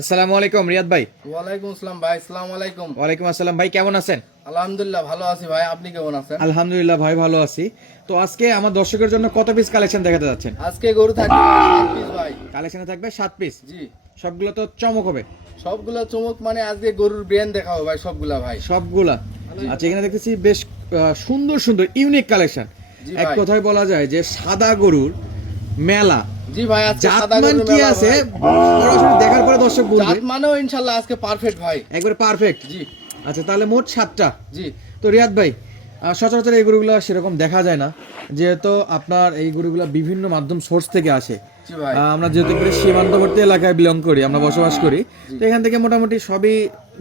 আসসালামু আলাইকুম রিয়াদ ভাই। ওয়ালাইকুম আসসালাম ভাই। আসসালামু আলাইকুম। ওয়ালাইকুম আসসালাম ভাই, কেমন আছেন? আলহামদুলিল্লাহ ভালো আছি ভাই, আপনি কেমন আছেন? আলহামদুলিল্লাহ ভাই, ভালো আছি। তো আজকে আমার দর্শকের জন্য কত পিস কালেকশন দেখাতে যাচ্ছেন? আজকে গরু থাকবে 7 পিস ভাই। কালেকশনে থাকবে 7 পিস। জি, সবগুলো তো চমক হবে। সবগুলা চমক, মানে আজকে গরুর ব্রেন দেখাবো ভাই সবগুলা ভাই। সবগুলা। আচ্ছা, এখানে দেখতেছি বেশ সুন্দর সুন্দর ইউনিক কালেকশন। জি এক ভাই। কথায় বলা যায় যে সাদা গরুর মেলা। জি ভাই, আজকে সাদা জাতমান গরুর কি মেলা আছে ভাই। সরাসরি দেখার পরে দর্শক বলবে জাত মানেও ইনশাআল্লাহ আজকে পারফেক্ট ভাই। একবারে পারফেক্ট। জি আচ্ছা, তাহলে মোট 7টা। জি তো রিয়াদ ভাই, সচরাচর এই গরুগুলো সেরকম দেখা যায় না, যেহেতু আপনার এই গরুগুলো বিভিন্ন মাধ্যম সোর্স থেকে আসে। জি ভাই। আমরা যেহেতু করে সীমান্তবর্তী এলাকায় বিলং করি, আমরা বসবাস করি, তো এখান থেকে মোটামুটি সবই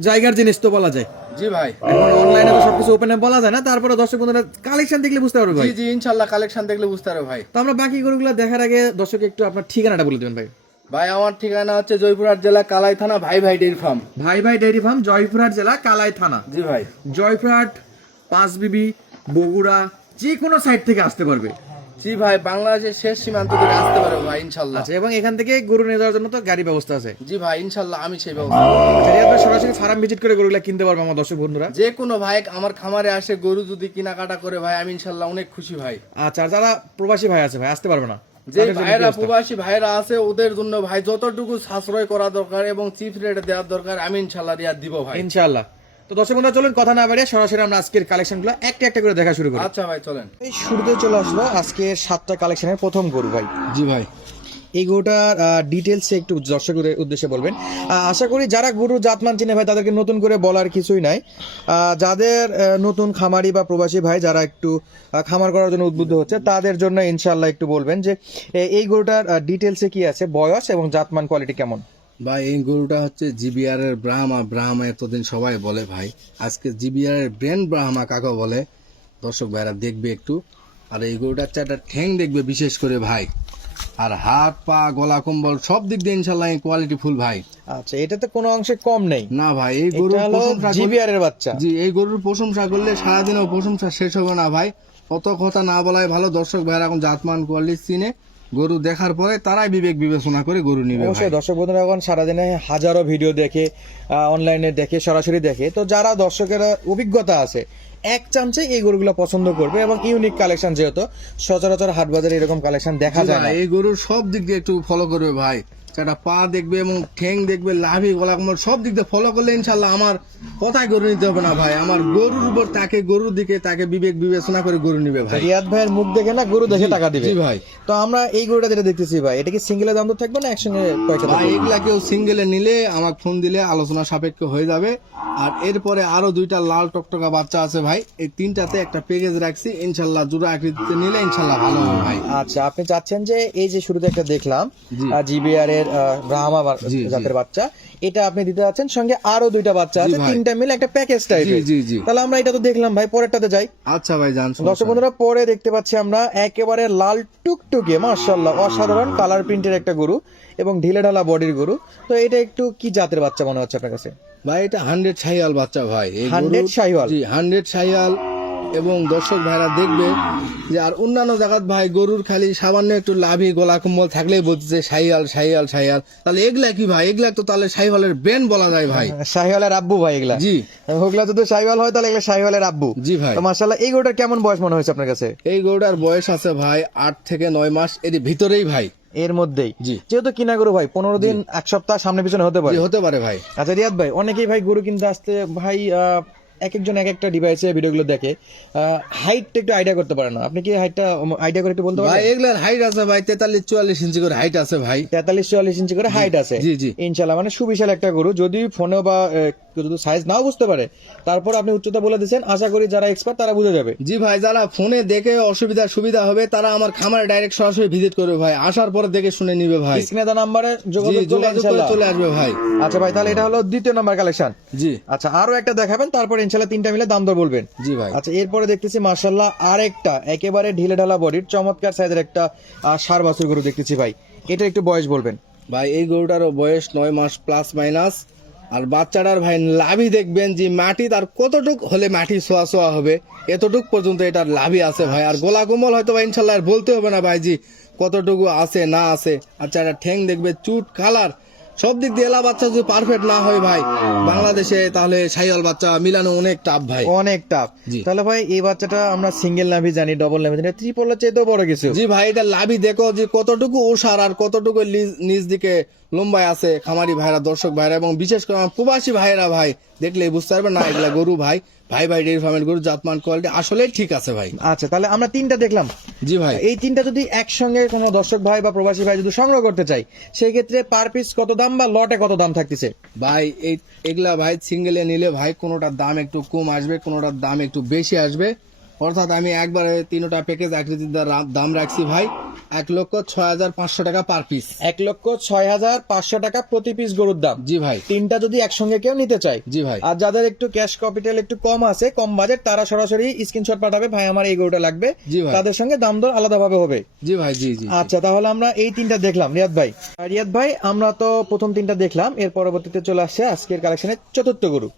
জায়গার জিনিস তো বলা যায়। জি ভাই। এখন অনলাইনে তো সবকিছু ওপেনে বলা যায় না, তারপরে দর্শক বন্ধুরা কালেকশন দেখলে বুঝতে পারবে ভাই। জি জি, ইনশাআল্লাহ কালেকশন দেখলে বুঝতে পারবে ভাই। তো আমরা বাকি গরুগুলো দেখার আগে দর্শক একটু আপনার ঠিকানাটা বলে দেবেন ভাই। ভাই আমার ঠিকানা হচ্ছে জয়পুরহাট জেলা কালাই থানা ভাই ভাই ডেইরি ফার্ম। ভাই ভাই ডেইরি ফার্ম, জয়পুরহাট জেলা কালাই থানা। জি ভাই। জয়পুরহাট, পাঁচবিবি, বগুড়া, যে কোনো সাইড থেকে আসতে পারবে। জি ভাই, বাংলাদেশের শেষ সীমান্ত থেকে আসতে পারবে ভাই ইনশাআল্লাহ। আচ্ছা, এবং এখান থেকে গরু নিয়ে যাওয়ার জন্য তো গাড়ি ব্যবস্থা আছে। জি ভাই, ইনশাআল্লাহ আমি সেই ব্যবস্থা করব। আচ্ছা, রিয়াদ ভাই সরাসরি ফার্ম ভিজিট করে গরুগুলা কিনতে পারবে আমার দর্শক বন্ধুরা। যে কোনো ভাই আমার খামারে আসে গরু যদি কেনাকাটা করে ভাই, আমি ইনশাআল্লাহ অনেক খুশি ভাই। আচ্ছা, আর যারা প্রবাসী ভাই আছে ভাই, আসতে পারবে না, যে তাদের জন্য কি ভাইরা অবস্থা? প্রবাসী ভাইরা আছে ওদের জন্য ভাই যতটুকু সাশ্রয় করা দরকার এবং চিপ রেটে দেওয়ার দরকার আমি ইনশাআল্লাহ রিয়াদ দিব ভাই। ইনশাআল্লাহ। তো দর্শক বন্ধুরা চলুন কথা না বাড়িয়ে সরাসরি আমরা আজকের কালেকশনগুলো একটা একটা করে দেখা শুরু করি। আচ্ছা ভাই চলেন। এই শুরুতে চলে আসলো আজকের 7টা কালেকশনের প্রথম গরু ভাই। জি ভাই। এই গরুটার ডিটেলসে একটু দর্শকের উদ্দেশ্যে বলবেন। আশা করি যারা গরু জাতমান চিনে ভাই তাদেরকে নতুন করে বলার কিছুই নাই। যাদের নতুন খামারি বা প্রবাসী ভাই যারা একটু খামার করার জন্য উদ্বুদ্ধ হচ্ছে তাদের জন্য ইনশাআল্লাহ একটু বলবেন যে এই গরুটার ডিটেলসে কি আছে, বয়স এবং জাতমান কোয়ালিটি কেমন। ভাই এই গরুটা হচ্ছে জিবিআর এর ব্রাহ্মা। ব্রাহ্মা এতদিন সবাই বলে ভাই, আজকে জিবিআর এর ব্র্যান্ড ব্রাহ্মা কাকে বলে দর্শক ভাইরা দেখবে একটু। আর এই গরুটার চারটা ঠ্যাং দেখবে বিশেষ করে ভাই, আর হাত পা গলা কম্বল সব দিক দিয়ে ইনশাল্লাহ কোয়ালিটি ফুল ভাই। আচ্ছা, এটাতে কোনো অংশে কম নেই না ভাই, এই গরুর প্রশংসা জিবিআর এর বাচ্চা। জি, এই গরুর প্রশংসা করলে সারাদিনও প্রশংসা শেষ হবে না ভাই। অত কথা না বলাই ভালো। দর্শক ভাইরা এখন জাতমান কোয়ালিটি চিনে, গরু দেখার পরে তারাই বিবেক বিবেচনা করে গরু নিবে ভাই। অবশ্যই দর্শক বন্ধুরা এখন সারাদিনে হাজারো ভিডিও দেখে, অনলাইনে দেখে, সরাসরি দেখে, তো যারা দর্শকের অভিজ্ঞতা আছে এক চান্সে এই গরুগুলো পছন্দ করবে। এবং ইউনিক কালেকশন, যেহেতু সচরাচর হাট বাজারে এরকম কালেকশন দেখা জি যায় না। ভাই, এই গরুর সব দিক দিয়ে একটু ফলো করবে ভাই। একটা পা দেখবে এবং ঠ্যাং দেখবে, লাভি গলা কম্বল সব দিক দিয়ে ফলো করলে ইনশাল্লাহ আমার কথায় গরু নিতে হবে না ভাই। আমার গরুর উপর তাকে, গরুর দিকে তাকে বিবেক বিবেচনা করে গরু নিবে ভাই। রিয়াদ ভাইয়ের মুখ দেখে না গরু দেখে টাকা দিবে। জি ভাই। তো আমরা এই গরুটা যেটা দেখতেছি ভাই, এটা কি সিঙ্গেলের দাম তো থাকবে না একসঙ্গে কয়টা ভাই থাকবে? এগুলা কেউ সিঙ্গেলে নিলে আমাকে ফোন দিলে আলোচনা সাপেক্ষ হয়ে যাবে। আর এরপরে আরো 2টা লাল টকটকা বাচ্চা আছে ভাই, এই 3টাতে একটা প্যাকেজ রাখছি ইনশাল্লাহ। জোড়া আকৃতিতে নিলে ইনশাল্লাহ ভালো হবে ভাই। আচ্ছা, আপনি চাচ্ছেন যে এই যে শুরুতে একটা দেখলাম জি। জিবিআর এর ব্রাহ্মা জি, জি। জাতের বাচ্চা, এটা আপনি দিতে যাচ্ছেন, সঙ্গে আরো 2টা বাচ্চা আছে, জি ভাই। 3টা মিলে একটা প্যাকেজ টাইপের। জি, জি। তাহলে আমরা এটা তো দেখলাম ভাই, পরেরটাতে যাই। আচ্ছা ভাই, জান দর্শক বন্ধুরা, পরে দেখতে পাচ্ছি আমরা একেবারে লাল টুকটুকে মাশাআল্লাহ অসাধারণ কালার প্রিন্টের একটা গরু এবং ঢিলে ঢালা বডির গরু। তো এটা একটু কি জাতের বাচ্চা মনে হচ্ছে আপনার কাছে? ভাই এটা 100 শাহিয়াল বাচ্চা ভাই। এই 100 শাহিওয়াল? জি, 100 শাহিয়াল। এবং দর্শক ভাইরা দেখবে যে আর অন্যান্য জায়গাত ভাই গরুর খালি সামান্য একটু লাভি গলা কম্বল থাকলেই বলতেছে শাহিয়াল শাহিয়াল শাহিয়াল। তাহলে এগুলা কি ভাই? এগুলা তো তাহলে শাহিওয়ালের ব্র্যান্ড বলা যায় ভাই। শাহিওয়ালের আব্বু ভাই এগুলা। জি। ওগুলা যদি শাহিওয়াল হয় তাহলে এগুলা শাহিওয়ালের আব্বু। জি ভাই। তো মাশাআল্লাহ, এই গরুটার কেমন বয়স মনে হয়েছে আপনার কাছে? এই গরুটার বয়স আছে ভাই 8 থেকে 9 মাস, এর ভিতরেই ভাই। এর মধ্যেই? জি। যেহেতু কিনা গরু ভাই 15 দিন 1 সপ্তাহ সামনে পিছনে হতে পারে। জি, হতে পারে ভাই। আচ্ছা রিয়াদ ভাই, অনেকেই ভাই গরু কিনতে আসতে ভাই এক একজন এক একটা ডিভাইসে ভিডিওগুলো দেখে হাইটটা একটু আইডিয়া করতে পারে না। আপনি কি হাইটটা আইডিয়া করে একটু বলতে ভাই পারবেন? এগুলার হাইট আছে ভাই 43-44 ইঞ্চি করে হাইট আছে ভাই। 43-44 ইঞ্চি করে হাইট আছে। জি, জি। ইনশাআল্লাহ, মানে সুবিশাল একটা গরু। যদি ফোনেও বা যদি সাইজ নাও বুঝতে পারে, তারপর আপনি উচ্চতা বলে দিয়েছেন, আশা করি যারা এক্সপার্ট তারা বুঝে যাবে। জি ভাই, যারা ফোনে দেখে অসুবিধা সুবিধা হবে তারা আমার খামারে ডাইরেক্ট সরাসরি ভিজিট করবে ভাই, আসার পরে দেখে শুনে নিবে ভাই। স্ক্রিনে দেওয়া নাম্বারে জি, যোগাযোগ করলে যোগাযোগ করে ইনশাআল্লাহ চলে আসবে ভাই। আচ্ছা ভাই, তাহলে এটা হলো দ্বিতীয় নাম্বার কালেকশন। জি। আচ্ছা, আরো একটা দেখাবেন, তারপর ইনশাআল্লাহ 3টা মিলে দাম দর বলবেন। জি ভাই। আচ্ছা, এরপরে দেখতেছি মাশাআল্লাহ আরেকটা একেবারে ঢিলে ঢালা বডির চমৎকার সাইজের একটা ষাঁড় বাছুর গরু দেখতেছি ভাই। এটা একটু বয়স বলবেন। ভাই এই গরুটারও বয়স 9 মাস প্লাস মাইনাস। আর বাচ্চাটার ভাই লাভি দেখবেন যে মাটি তার কতটুক হলে মাটি ছোঁয়া ছোঁয়া হবে, এতটুক পর্যন্ত এটার লাভি আছে ভাই। আর গোলা কোমল হয়তো ভাই ইনশাল্লাহ আর বলতে হবে না ভাই জি কতটুকু আছে না আছে। আচ্ছা, এটা ঠ্যাং দেখবে চুট কালার সব দিক দিয়ে এলা বাচ্চা যদি পারফেক্ট না হয় ভাই বাংলাদেশে, তাহলে শাহিওয়াল বাচ্চা মিলানো অনেক টাফ ভাই। অনেক টাফ। জি। তাহলে ভাই এই বাচ্চাটা আমরা সিঙ্গেল নাভি জানি, ডবল নাভি জানি, ট্রিপলের চাইতেও বড় কিছু। জি ভাই, এটা লাভি দেখো যে কতটুকু ওষার আর কতটুকু নিজ দিকে লম্বায় আছে। খামারি ভাইরা, দর্শক ভাইরা এবং বিশেষ করে আমার প্রবাসী ভাইরা ভাই দেখলেই বুঝতে পারবে না এগুলা গরু ভাই ভাই ডেইরি ফার্মের গরু, জাতমান কোয়ালিটি আসলে ঠিক আছে ভাই। আচ্ছা, তাহলে আমরা তিনটা দেখলাম। জি ভাই, এই তিনটা যদি একসঙ্গে কোনো দর্শক ভাই বা প্রবাসী ভাই যদি সংগ্রহ করতে চাই, সেই ক্ষেত্রে পার পিস কত দাম বা লটে কত দাম থাকতেছে? ভাই এগুলা ভাই সিঙ্গেলে নিলে ভাই কোনোটার দাম একটু কম আসবে, কোনোটার দাম একটু বেশি আসবে। অর্থাৎ আমি একবারে তিনটা প্যাকেজ আকৃতির দাম রাখছি ভাই 1,06,500 টাকা পার পিস। 1,06,500 টাকা প্রতি পিস গরুর দাম। জি ভাই। তিনটা যদি একসঙ্গে কেউ নিতে চায়, জি ভাই। আর যাদের একটু ক্যাশ ক্যাপিটাল একটু কম আছে, কম বাজেট, তারা সরাসরি স্ক্রিনশট পাঠাবে, ভাই আমার এই গরুটা লাগবে। জি ভাই। তাদের সঙ্গে দাম দর আলাদাভাবে হবে। জি ভাই। জি জি। আচ্ছা, তাহলে আমরা এই তিনটা দেখলাম রিয়াদ ভাই। আর রিয়াদ ভাই, আমরা তো প্রথম তিনটা দেখলাম, এর পরবর্তীতে চলে আসছে আজকের কালেকশনের চতুর্থ গরু।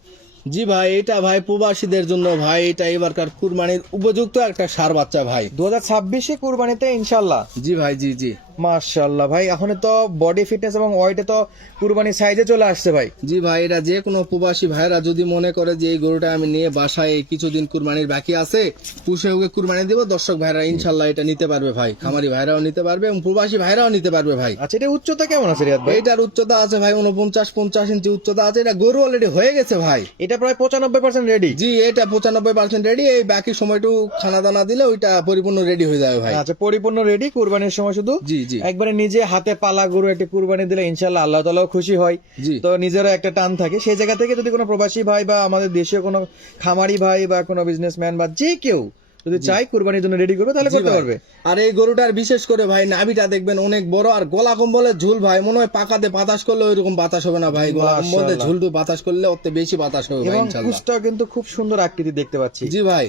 জি ভাই, এটা ভাই প্রবাসীদের জন্য ভাই, এটা এবারকার কুরবানির উপযুক্ত একটা ষাঁড় বাচ্চা ভাই। 2026 কুরবানিতে ইনশাল্লাহ। জি ভাই। জি জি। মাশাআল্লাহ ভাই, এখন তো বডি ফিটনেস এবং ওয়েটে তো কুরবানি সাইজে চলে আসছে ভাই। জি ভাই, এটা যে কোনো প্রবাসী ভাইরা যদি মনে করে যে এই গরুটা আমি নিয়ে বাসায় কিছুদিন কুরবানির বাকি আছে, পুষে ওকে কুরবানি দিব, দর্শক ভাইরা ইনশাল্লাহ এটা নিতে পারবে ভাই। খামারি ভাইরাও নিতে পারবে এবং প্রবাসী ভাইরাও নিতে পারবে ভাই। আচ্ছা, এটা উচ্চতা কেমন আছে রিয়াদ ভাই? এটার উচ্চতা আছে ভাই 49-50 ইঞ্চি উচ্চতা আছে। এটা গরু অলরেডি হয়ে গেছে ভাই। এটা প্রায় 95% রেডি। জি, এটা 95% রেডি। এই বাকি সময়টু খানা দানা দিলে ওইটা পরিপূর্ণ রেডি হয়ে যাবে ভাই। আচ্ছা, পরিপূর্ণ রেডি। কুরবানির সময় শুধু জি জি। একবারে নিজে হাতে পালা গরু একটা কুরবানি দিলে ইনশাল্লাহ আল্লাহ তাআলাও খুশি হয়। জি। তো নিজেরও একটা টান থাকে। সেই জায়গা থেকে যদি কোনো প্রবাসী ভাই বা আমাদের দেশীয় কোনো খামারি ভাই বা কোনো বিজনেসম্যান বা যে কেউ যদি চাই কুরবানির জন্য রেডি করবে, তাহলে জি করতে ভাই। পারবে। আর এই গরুটার বিশেষ করে ভাই নাভিটা দেখবেন অনেক বড়, আর গলা কম্বলের ঝুল ভাই মনে হয় পাকাতে বাতাস করলে ওইরকম বাতাস হবে না ভাই। গলা কম্বলের মাশাআল্লাহ। ঝুলটু বাতাস করলে অত বেশি বাতাস হবে ভাই এবং ইনশাআল্লাহ। কুচটাও কিন্তু খুব সুন্দর আকৃতি দেখতে পাচ্ছি। জি ভাই।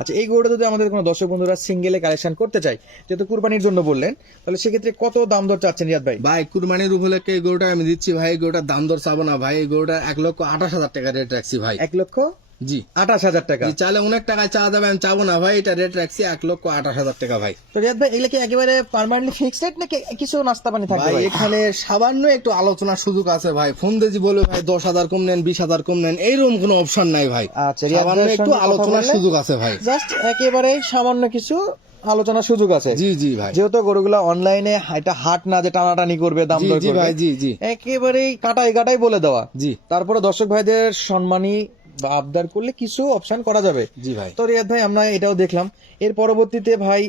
আচ্ছা, এই গরুটা যদি আমাদের কোনো দর্শক বন্ধুরা সিঙ্গেলে কালেকশন করতে চাই, যেহেতু কুরবানির জন্য বললেন, তাহলে সেক্ষেত্রে কত দাম দর চাচ্ছেন রিয়াদ ভাই? ভাই কুরবানির উপলক্ষে এই গরুটা আমি দিচ্ছি ভাই। এই গরুটার দাম দর চাবো না ভাই। এই গরুটা 1,28,000 টাকা রেট রাখছি ভাই। 1,28,000 টাকা। জি, চাইলে অনেক টাকায় চাওয়া যাবে, আমি চাবো না ভাই। এটা রেট রাখছি 1,28,000 টাকা ভাই। তো রিয়াদ ভাই, এগুলা কি একেবারে পার্মানেন্টলি ফিক্সড রেট নাকি কিছু নাস্তা পানি থাকবে ভাই ভাই? এখানে সামান্য একটু আলোচনার সুযোগ আছে ভাই। ফোন দিয়ে বলে ভাই 10,000 কম নেন, 20,000 কম নেন, এইরকম কোনো অপশন নাই ভাই। আচ্ছা, রিয়াদ সামান্য ভাইয়ের একটু সঙ্গে কথা আলোচনার বললে সুযোগ আছে ভাই। জাস্ট একেবারে সামান্য কিছু আলোচনার সুযোগ আছে। জি জি ভাই। যেহেতু গরুগুলা অনলাইনে এটা হাট না যে টানাটানি করবে, দাম জি দর জি করবে, ভাই। জি জি। একেবারেই কাটাই কাটাই বলে দেওয়া। জি। তারপরে দর্শক ভাইদের সম্মানী বা আবদার করলে কিছু অপশন করা যাবে। জি ভাই। তো রিয়াদ ভাই, আমরা এটাও দেখলাম। এর পরবর্তীতে ভাই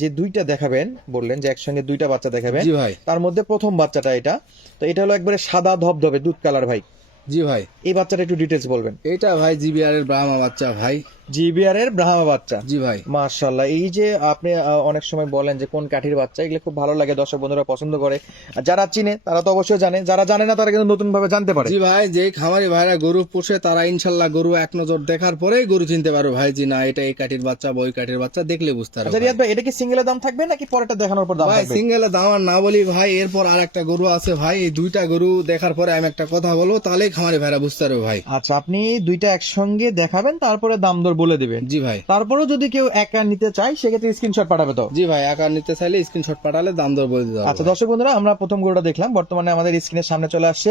যে দুইটা দেখাবেন বললেন যে একসঙ্গে দুইটা বাচ্চা দেখাবেন, জি ভাই। তার মধ্যে প্রথম বাচ্চাটা এটা, তো এটা হলো একবারে সাদা ধবধবে দুধ কালার ভাই। জি ভাই। এই বাচ্চাটা একটু ডিটেলস বলবেন। এটা ভাই জিবিআর এর ব্রাহ্মা বাচ্চা ভাই। জিবিআর এর ব্রাহ্মা বাচ্চা। জি ভাই। মাশাআল্লাহ, এই যে আপনি অনেক সময় বলেন যে কোন কাঠির বাচ্চা, এগুলো খুব ভালো লাগে, দর্শক বন্ধুরা পছন্দ করে। আর যারা চিনে তারা তো অবশ্যই জানে, যারা জানে না তারা কিন্তু নতুন ভাবে জানতে পারে। জি ভাই, যে খামারি ভাইরা গরু পোষে তারা ইনশাল্লাহ গরু এক নজর দেখার পরেই গরু চিনতে পারবে ভাই, যে না এটা এই কাঠির বাচ্চা বা ওই কাঠির বাচ্চা, দেখলে বুঝতে আচ্ছা পারবে। রিয়াদ ভাই, এটা কি সিঙ্গেলের দাম থাকবে নাকি পরেরটা দেখানোর পর দাম ভাই থাকবে? সিঙ্গেলে দাম আর না বলি ভাই, এরপর আর একটা গরু আছে ভাই। এই দুইটা গরু দেখার পরে আমি একটা কথা বলবো, তাহলেই খামারি ভাইরা বুঝতে পারবে ভাই। আচ্ছা, আপনি দুইটা একসঙ্গে দেখাবেন, তারপরে দাম দর বলে দিবেন। জি ভাই। তারপরেও যদি কেউ একা নিতে চায় সেক্ষেত্রে স্ক্রিনশট পাঠাবে তো? জি ভাই, আকার নিতে চাইলে স্ক্রিনশট পাঠালে দাম দর বলে দিতে হবে। আচ্ছা দর্শক বন্ধুরা, আমরা প্রথম গরুটা দেখলাম, বর্তমানে আমাদের স্ক্রিনের সামনে চলে আসছে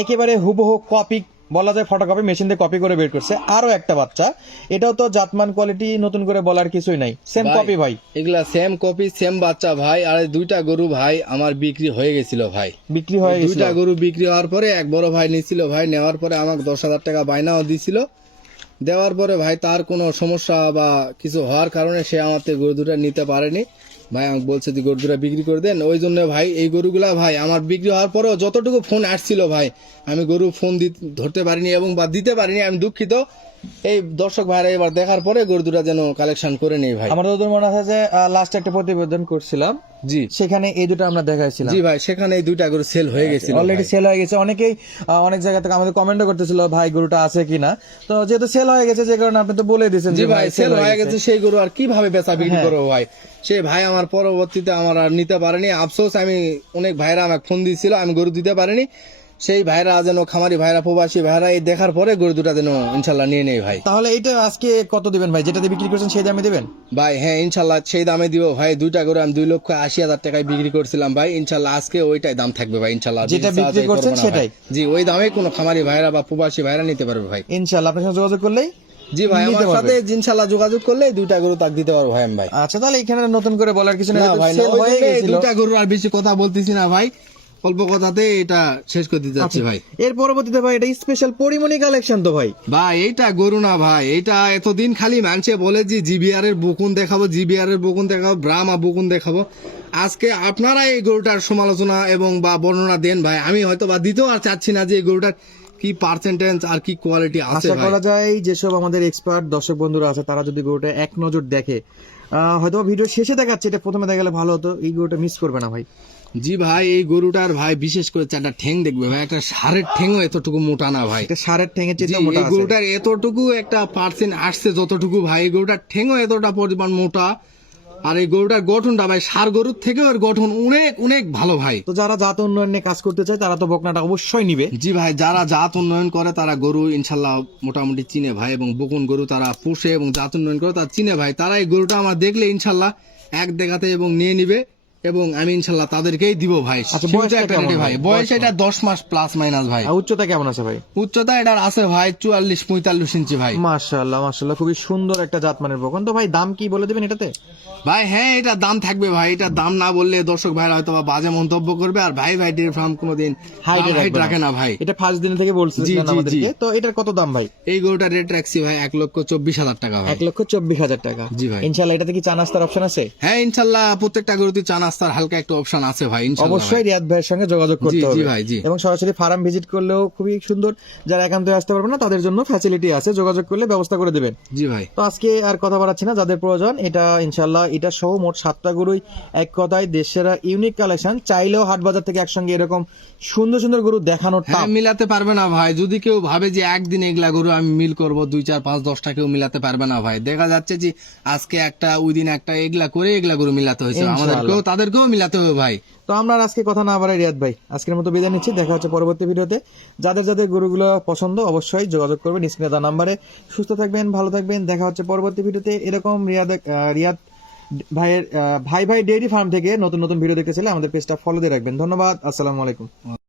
একেবারে হুবহু কপি, বলা যায় ফটোকপি, মেশিন দিয়ে কপি করে বের করছে আরো একটা বাচ্চা। এটাও তো জাতমান কোয়ালিটি, নতুন করে বলার কিছুই নাই, সেম কপি ভাই। এগুলা সেম কপি সেম বাচ্চা ভাই। আর এই দুইটা গরু ভাই আমার বিক্রি হয়ে গেছিল ভাই। বিক্রি হয়ে গেছিল? দুইটা গরু বিক্রি হওয়ার পরে এক বড় ভাই নিছিল ভাই। নেওয়ার পরে আমাকে 10,000 টাকা বায়নাও দিছিল। দেওয়ার পরে ভাই তার কোনো সমস্যা বা কিছু হওয়ার কারণে সে আমার থেকে গরু দুটা নিতে পারেনি ভাই। আমাকে বলছে যে গরু দুটা বিক্রি করে দেন। ওই জন্য ভাই এই গরুগুলা ভাই আমার বিক্রি হওয়ার পরেও যতটুকু ফোন আসছিল ভাই, আমি গরু ফোন ধরতে পারিনি এবং বা দিতে পারিনি, আমি দুঃখিত। এই দর্শক ভাইরা এবার দেখার পরে গরু দুটা যেন কালেকশন করে নেই ভাই। আমার তো মনে আছে যে লাস্ট একটা প্রতিবেদন করছিলাম, জি সেখানে এই দুটো আমরা দেখাইছিলাম। জি ভাই, সেখানে এই দুইটা গরু সেল হয়ে গেছিল অলরেডি ভাই। সেল হয়ে গেছে। অনেকেই অনেক জায়গা থেকে আমাদের কমেন্টও করতেছিল ভাই গরুটা আছে কিনা। তো যেহেতু সেল হয়ে গেছে, যে কারণে আপনি তো বলে দিয়েছেন জি ভাই, সেল হয়ে গেছে। সেই গরু আর কিভাবে বেচা বিক্রি হ্যাঁ। করবো ভাই? সেই ভাই আমার পরবর্তীতে আমার আর নিতে পারেনি। আফসোস, আমি অনেক ভাইরা আমাকে ফোন দিয়েছিল, আমি গরু দিতে পারিনি। সেই ভাইরা যেন খামারি ভাইরা প্রবাসী ভাইরা এই দেখার পরে গরু দুটা যেন ইনশাল্লাহ নিয়ে নেই ভাই। তাহলে এটা আজকে কত দিবেন ভাই, যেটাতে বিক্রি করছেন সেই দামে দিবেন? ভাই হ্যাঁ ইনশাল্লাহ সেই দামে দিব ভাই। দুইটা গরু আমি 2,80,000 টাকায় বিক্রি করছিলাম ভাই, ইনশাল্লাহ আজকে ওইটাই দাম থাকবে ভাই ইনশাল্লাহ। যেটা বিক্রি করছেন সেটাই? জি, ওই দামে কোনো খামারি ভাইরা বা প্রবাসী ভাইরা নিতে পারবে ভাই ইনশাআল্লাহ। আপনার সাথে যোগাযোগ করলেই জি ভাই, নিতে আমার পারবে। সাথে ইনশাল্লাহ যোগাযোগ করলে দুইটা গরু তাক দিতে পারবো ভাই আমি ভাই। আচ্ছা, তাহলে এখানে নতুন করে বলার কিছু নেই, না ভাই, না, সেল ওই হয়ে জন্যই গেছিল। দুইটা গরু আর বেশি কথা বলতেছি না ভাই, অল্প কথাতে এটা শেষ করে দিতে যাচ্ছি ভাই। এর পরবর্তীতে ভাই এটা স্পেশাল পরিমণি কালেকশন তো ভাই। ভাই এইটা গরু না ভাই, এটা এতদিন খালি মানুষে বলে যে জিবিআর এর বকুন দেখাবো, জিবিআর এর বকুন দেখাবো, ব্রাহ্মা বকুন দেখাবো। আজকে আপনারা এই গরুটার সমালোচনা এবং বা বর্ণনা দেন ভাই। আমি হয়তো বা দিতেও আর চাচ্ছি না যে এই গরুটার কি পার্সেন্টেজ আর কি কোয়ালিটি আছে আশা ভাই। করা যায় যেসব আমাদের এক্সপার্ট দর্শক বন্ধুরা আছে তারা যদি গরুটা এক নজর দেখে, হয়তো ভিডিও শেষে দেখাচ্ছে, এটা প্রথমে দেখা গেলে ভালো হতো, এই গরুটা মিস করবে না ভাই। জি ভাই, এই গরুটার ভাই বিশেষ করে চারটা ঠ্যাং দেখবে ভাই, একটা ষাঁড়ের ঠ্যাংও এতটুকু মোটা না ভাই। এটা সারের ঠেঙে জি, চেয়ে মোটা এই আছে। গরুটার এতটুকু একটা পার্সেন্ট আসছে যতটুকু ভাই, এই গরুটার ঠ্যাংও এতটা পরিমাণ মোটা। আর এই গরুটার গঠনটা ভাই ষাঁড় গরুর থেকেও এর গঠন অনেক অনেক ভালো ভাই। তো যারা জাত উন্নয়ন নিয়ে কাজ করতে চায় তারা তো বকনাটা অবশ্যই নিবে। জি ভাই, যারা জাত উন্নয়ন করে তারা গরু ইনশাল্লাহ মোটামুটি চিনে ভাই, এবং বকুন গরু তারা পুষে এবং জাত উন্নয়ন করে তারা চিনে ভাই। তারা এই গরুটা আমার দেখলে ইনশাল্লাহ এক দেখাতে এবং নিয়ে নিবে, এবং আমি ইনশাল্লাহ তাদেরকেই দিব ভাই। আচ্ছা, সেটা বয়সটা একটা কেমন রেডি ভাই, ভাই? বয়স বয়স এটা 10 মাস প্লাস মাইনাস ভাই। আর উচ্চতা কেমন আছে ভাই? উচ্চতা এটার আছে ভাই 44-45 ইঞ্চি ভাই। মাশাআল্লাহ মাশাআল্লাহ, খুবই সুন্দর একটা জাতমানের বকন। তো ভাই দাম কি বলে দেবেন এটাতে? ভাই হ্যাঁ, এটা দাম থাকবে ভাই। এটা দাম না বললে দর্শক ভাইরা হয়তো বা বাজে মন্তব্য করবে, আর ভাই ডেয়ারি ফার্ম কোনোদিন Height এ হাইট রাখবে রাখে না ভাই। এটা ফার্স্ট দিন থেকে জি, বলছিলেন জি, আমাদেরকে। জি। তো এটার কত দাম ভাই? এই গরুটার রেট রাখছি ভাই 1,24,000 টাকা ভাই। 1,24,000 টাকা। জি ভাই। ইনশাআল্লাহ এটাতে কি চা নাস্তার অপশন আছে? হ্যাঁ ইনশাল্লাহ প্রত্যেকটা গরুতে চা নাস্তার হালকা একটা অপশন আছে ভাই ইনশাল্লাহ অবশ্যই ভাই। রিয়াদ ভাইয়ের সঙ্গে যোগাযোগ জি, করতে জি হবে ভাই, জি। এবং সরাসরি ফার্ম ভিজিট করলেও খুবই সুন্দর। যারা একান্তে আসতে পারবে না তাদের জন্য ফ্যাসিলিটি আছে, যোগাযোগ করলে ব্যবস্থা করে দেবেন। জি ভাই। তো আজকে আর কথা বাড়াচ্ছি না, যাদের প্রয়োজন এটা ইনশাল্লাহ এটা সহ মোট 7টা গরুই এক কথায় দেশের ইউনিক কালেকশন। চাইলেও হাট বাজার থেকে একসঙ্গে এরকম সুন্দর সুন্দর গরু দেখানোর হ্যাঁ, মিলাতে পারবে না ভাই। যদি কেউ ভাবে যে একদিন এগুলা গরু আমি মিল করব 2, 4, 5, 10টা কেউ মিলাতে পারবে না ভাই। দেখা যাচ্ছে যে আজকে একটা ওই দিন একটা এগুলা করে এগুলা গরু মিলাতে হয়েছে, ইনশাআল্লাহ। আমাদেরকেও তাদেরকেও মিলাতে হবে ভাই। তো আমরা আর আজকে কথা না বাড়াই রিয়াদ ভাই, আজকের মতো বিদায় নিচ্ছি। দেখা হচ্ছে পরবর্তী ভিডিওতে। যাদের যাদের গরুগুলো পছন্দ অবশ্যই যোগাযোগ করবেন স্ক্রিনে দেওয়া নাম্বারে। সুস্থ থাকবেন, ভালো থাকবেন, দেখা হচ্ছে পরবর্তী ভিডিওতে। এরকম রিয়াদ ভাইয়ের ভাই ডেইরি ফার্ম থেকে নতুন নতুন ভিডিও দেখতে চাইলে আমাদের পেজটা ফলো দিয়ে রাখবেন। ধন্যবাদ, আসসালামু আলাইকুম।